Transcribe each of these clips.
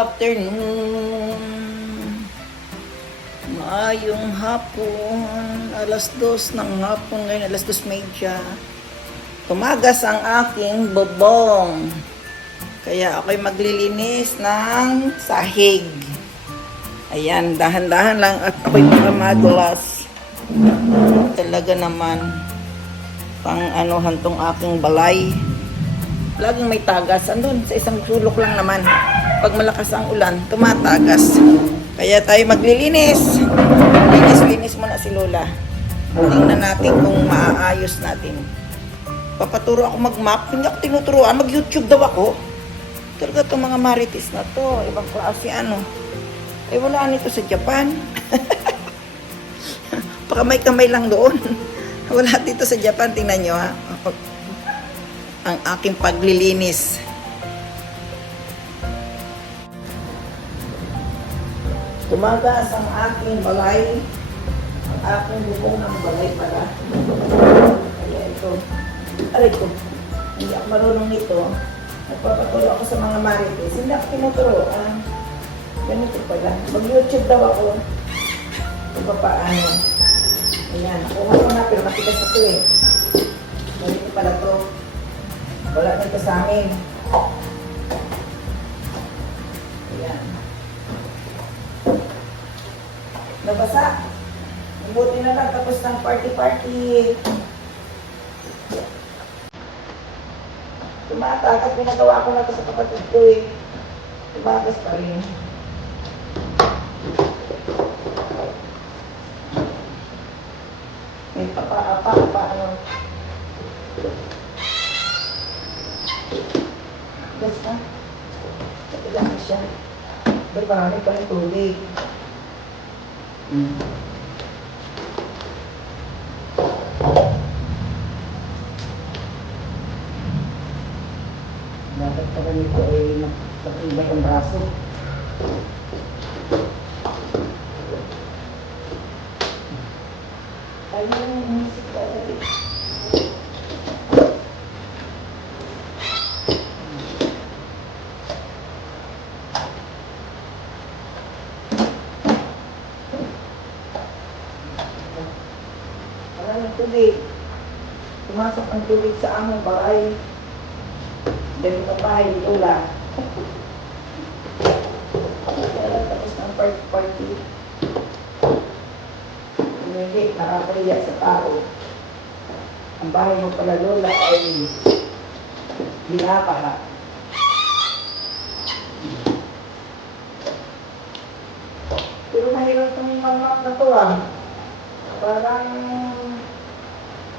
afternoon. Maayong hapon. Alas 2 ng hapon ngayon, alas 2:30. Tumagas ang aking bobong. Kaya ako'y maglilinis ng sahig. Ayan, dahan-dahan lang at ako'y makamadulas. Talaga naman, pang anuhan tong aking balay. Laging may tagas. Andun, sa isang sulok lang naman. Pag malakas ang ulan, tumatagas. Kaya tayo maglilinis. Linis-linis muna si Lola. Tingnan natin kung maaayos natin. Papaturo ako mag-map. Hindi ako tinuturuan. Mag-YouTube daw ako. Talaga itong mga marites na to. Ibang klase ano. Eh wala nito sa Japan. Pakamay-kamay lang doon. Wala dito sa Japan. Tingnan nyo ha. Ang aking paglilinis. Tumagas ang aking balay. Ang aking bubong ng balay pala. Kaya ito. Aray ko. Hindi ako marunong nito. Nagpapatulo ako sa mga marites. Hindi ako tinuturo. Ganito pala. Mag-YouTube daw ako. Kung paano. Ayan. Nakuha ko na pero matigas na ito eh. Ganito pala to. Wala nito sa amin. Ayan. Nabasa. Mabuti na lang tapos ng party-party. Tumatakas. Pinagawa ko na ito sa kapatid ko eh. Tumakas pa rin. May pa ano. Basta. Kailangan siya. Ba't marami pa rin tubig? Dapat pa rin ito ay nakaiba ang braso. Ayun yung music ka dali. Maraming tubig. Pumasok ang tubig sa aming bahay. Dahil sa bahay ni Lola. Kaya tapos ng party. Hindi, nakakaliya sa tao. Ang bahay mo pala Lola ay binapala. Pero mahirap itong mga na to Parang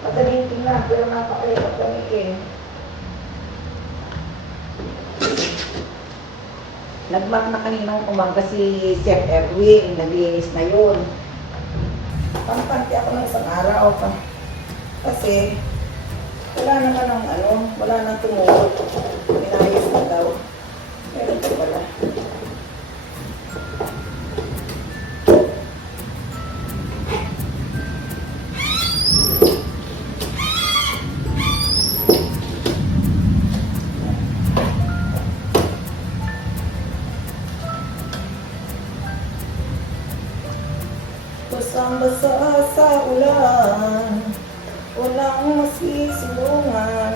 madaling tingnan, pero napakalipat kami eh. Nag-map na kaninang umaga si Chef Erwin, naglinis na yun. Pangpanti ako ng isang araw pa. Kasi, wala naman ang wala nang tumulog. Pinayos na daw. Meron pa pala. Basang-basa sa ulan, walang masisilungan.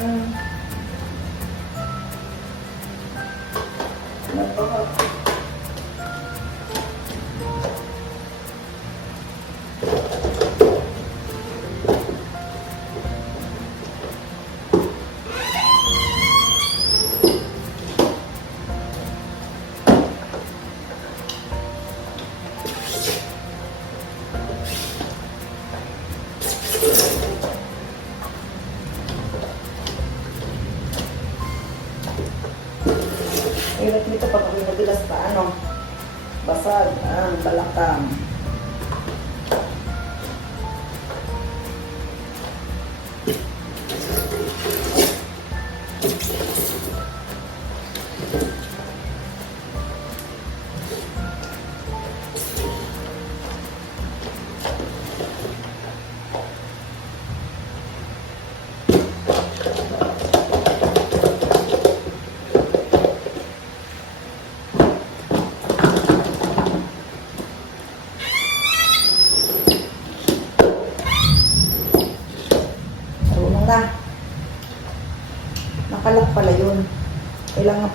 Hirap nito pag ako'y nadulas pa basag ang balakang.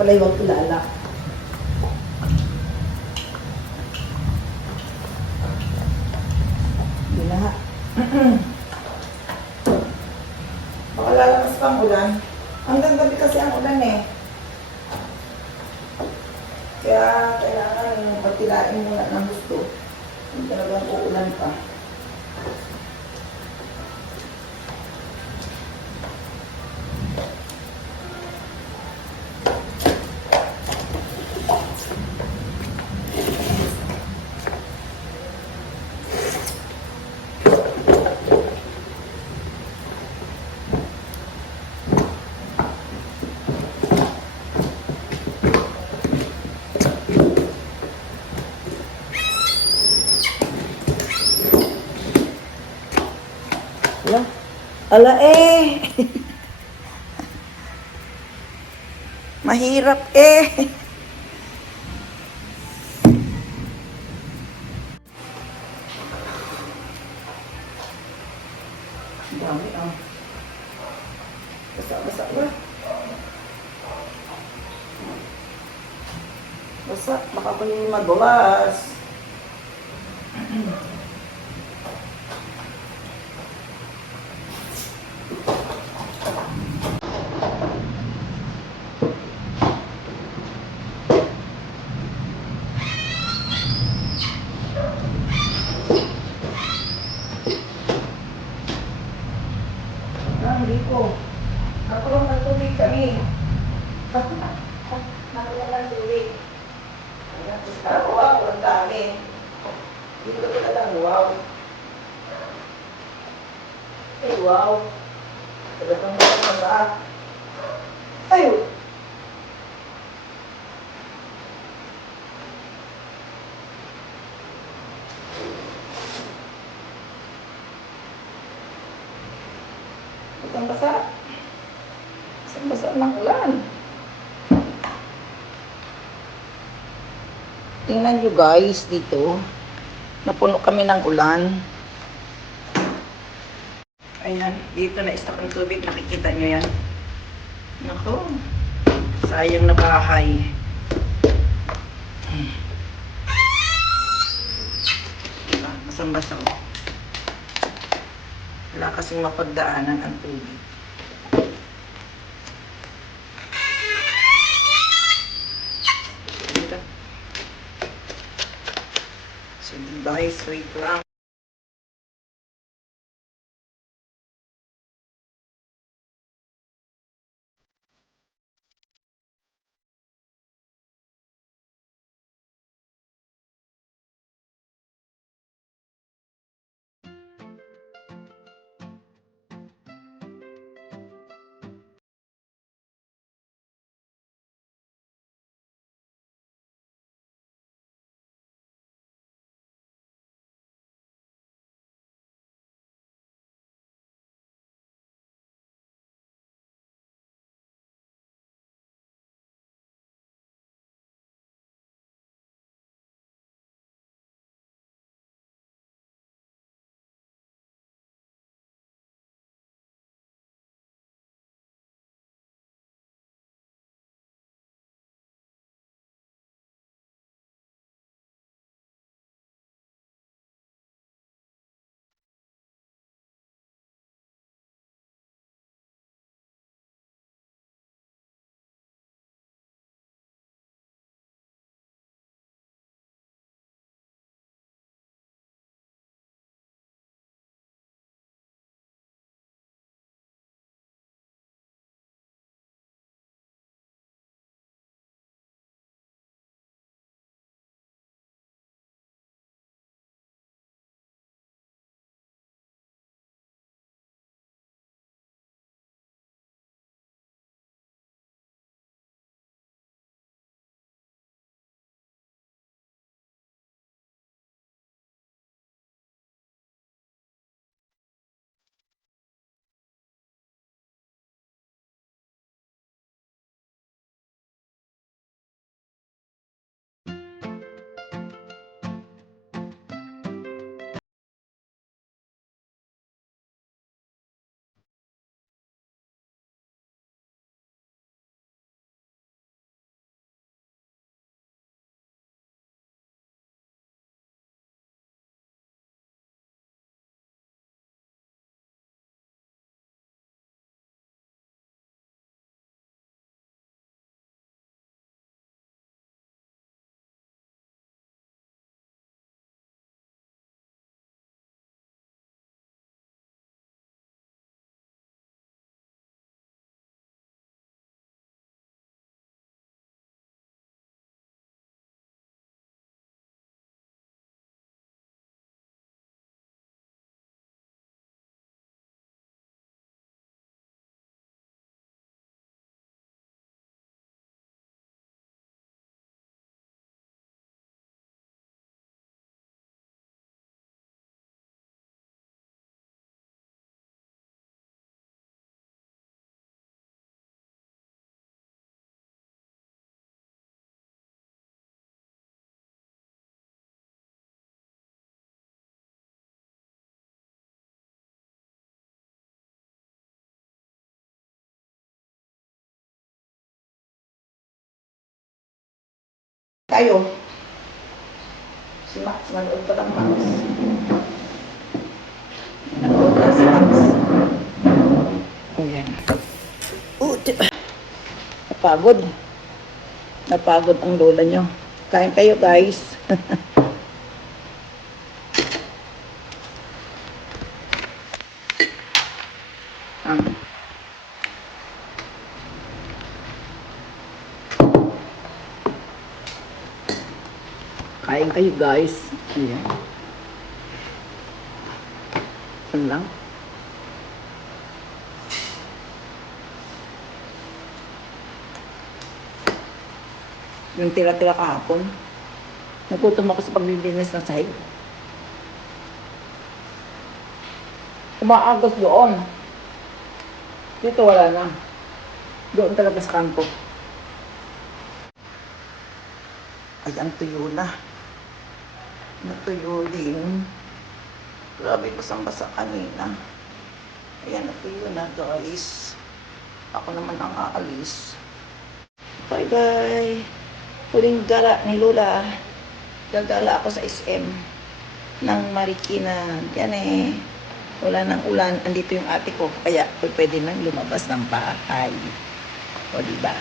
pala huwag tulala. Hindi na ha. Baka lalakas pa ang ulan. Hanggang gabi kasi ang ulan eh. Kaya kailangan pagtilain muna ng gusto. Hindi talagang uulan pa. Ala, ala eh. Mahirap eh. Ang dami ah. Basa-basa ba? Basa, baka ko yung madulas. Hindi ko. Nakulong ng tubig kami. Nakulong ng tubig. Wow, ang dami. Hindi ko talagang wow. Ay, wow. Talagang masarap. Ay! Basang-basa. Basang-basa ng ulan. Tingnan nyo guys dito. Napuno kami ng ulan. Ayan, dito na-stock ang tubig. Nakikita nyo yan. Nako. Sayang na bahay. Basang-basa. Wala kasing mapagdaanan ang tubig. So guys, wait lang. tayo. Si Max, manood pa lang Max. Nanood na si Max. Ayan. Napagod. Napagod ang lola nyo. Kain kayo guys. Kain kayo guys. Ayan. Yan lang. Yung tira-tira kahapon. Nagutom ako sa paglilinis ng sahig. Umaagas doon. Dito wala na. Doon talaga sa kanto. Ay, ang tuyo na. Natuyo din. Grabe, basang-basa kanina. Ayan, natuyo na guys. Ako naman ang aalis. Bye-bye. Huling gala ni Lola. Gagala ako sa SM ng Marikina. Yan eh. Wala nang ulan. Andito yung ate ko. Kaya pwede nang lumabas ng bahay. O diba?